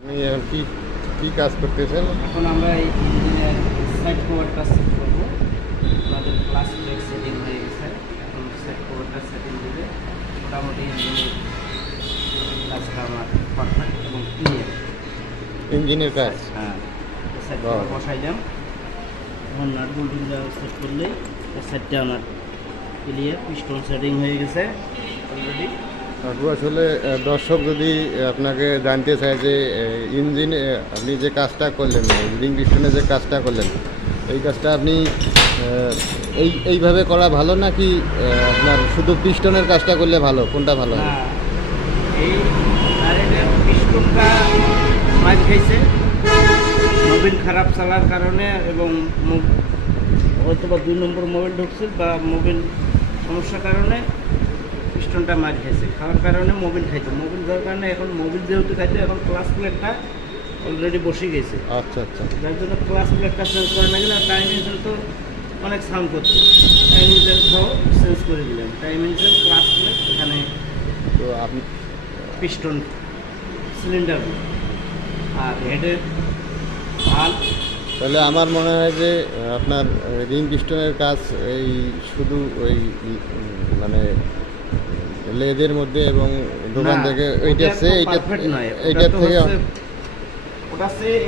আপনি এখন কি কি কাজ করতেছেন? এখন আমরা এই ইঞ্জিনের সাইড কভারটা সেট করবো। আমাদের ক্লাস প্লেট সেটিং হয়ে গেছে। এখন সাইড কভারটা সেটিং দিলে মোটামুটি ইঞ্জিনের কাজটা আমার পারফেক্ট এবং ক্লিয়ার। ইঞ্জিনের কাজ? হ্যাঁ, সাইড কভার বসাইলাম। এখন নাট বোল্টগুলো সেট করলেই সাইডটা আমার ক্লিয়ার। পিস্টন সেটিং হয়ে গেছে অলরেডি। কাকু আসলে দর্শক যদি আপনাকে জানতে চায় যে ইঞ্জিন আপনি যে কাজটা করলেন, রিং পিস্টনে যে কাজটা করলেন, এই কাজটা আপনি এইভাবে করা ভালো নাকি আপনার শুধু পিস্টনের কাজটা করলে ভালো? কোনটা ভালো হয়? না, এই ডাইরেক্টের পিস্টনটা মাইর খাইছে মোবিল খারাপ চালার কারণে, এবং হয়তো বা 2 নম্বর মোবিল ঢুকছে বা মোবিল সমস্যার কারণে পিস্টনটা মার খাইছে। খাওয়ার কারণে মোবিল খাইতো, মোবিল যাওয়ার কারণে এখন মোবিল যেহেতু খাইতো, এখন ক্লাস প্লেটটা অলরেডি বসে গেছে। আচ্ছা আচ্ছা। যার জন্য ক্লাস প্লেটটা চেঞ্জ করে না গেলে, টাইম ইঞ্জিন তো অনেক সাউন্ড করছে, টাইম ইঞ্জিন সহ চেঞ্জ করে দিলাম। টাইম ইঞ্জিন, ক্লাস প্লেট, এখানে তো আপনি পিস্টন সিলিন্ডার আর হেডের ভাল। তাহলে আমার মনে হয় যে আপনার রিং পিস্টনের কাজ এই শুধু ওই মানে লেদের মধ্যে এবং দোকান থেকে এইটা থেকে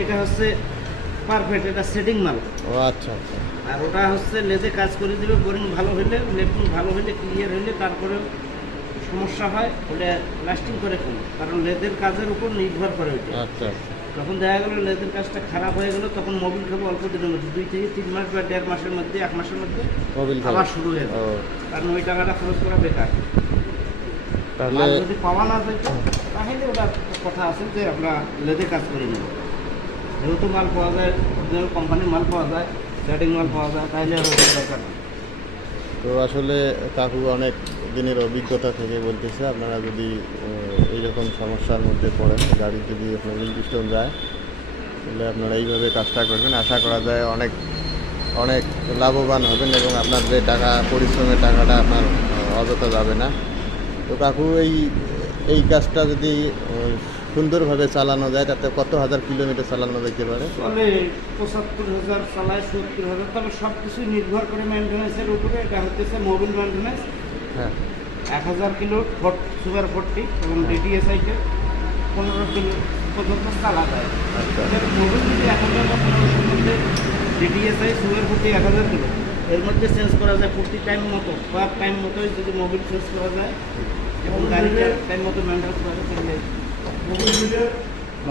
এটা হচ্ছে পারফেক্ট, এটা সেটিং মাল। ও আচ্ছা আচ্ছা। আর ওটা হচ্ছে লেজে কাজ করে দেবে। বোরিং ভালো হইলে, লেফটিং ভালো হইলে, ক্লিয়ার হইলে, তারপরে সমস্যা হয় ওটা লাস্টিং করে কম, কারণ লেদের কাজের উপর নির্ভর করে ওইটা। আচ্ছা আচ্ছা। তখন দেখা গেলো লেদের কাজটা খারাপ হয়ে গেল, তখন মোবিল খাবো অল্প দিনের মধ্যে, 2 থেকে 3 মাস বা 1.5 মাসের মধ্যে, 1 মাসের মধ্যে মোবিল আবার শুরু হয়ে যাবে। কারণ ওই টাকাটা খরচ করা বেকার। তাহলে আর যদি পাওয়া না যেত তাহলে ওটা কথা আছে যে আমরা লেদে কাজ করে নেব। যেহেতু মাল পাওয়া যায়, অরিজিনাল কোম্পানির মাল পাওয়া যায়, সেটিং মাল পাওয়া যায়, তাহলে আর ওটা দরকার নেই। তো আসলে কাকু অনেক দিনের অভিজ্ঞতা থেকে বলতেছে, আপনারা যদি এইরকম সমস্যার মধ্যে পড়েন, গাড়ি যদি আপনার রিং পিস্টন যায়, তাহলে আপনারা এইভাবে কাজটা করবেন। আশা করা যায় অনেক অনেক লাভবান হবেন এবং আপনার যে টাকা, পরিশ্রমের টাকাটা আপনার অযথা যাবে না। তো কাকু এই কাজটা যদি সুন্দরভাবে চালানো যায়, তাতে কত হাজার কিলোমিটার চালানো যেতে পারে? চলে 75,000 চালায়, 70,000, তবে সব কিছুই নির্ভর করে মেনটেন্যান্সের উপরে। এটা হচ্ছে মোবিল মেনটেন্যান্স। হ্যাঁ, 1000 কিলো সুগার 40 এবং ডিটিএসআইকে 15 কিলো পর্যন্ত চালা যায়। আচ্ছা। মোবিল যদি 1000 বা 1500-র মধ্যে, ডিটিএসআই সুগার 40 1000 কিলো, এর মধ্যে চেঞ্জ করা যায় প্রতি টাইম মতো, পার টাইম মতোই যদি মোবিল চেঞ্জ করা যায় এবং গাড়িটা টাইম মতো মেনটেন্স করা যায়, তাহলে মোবিল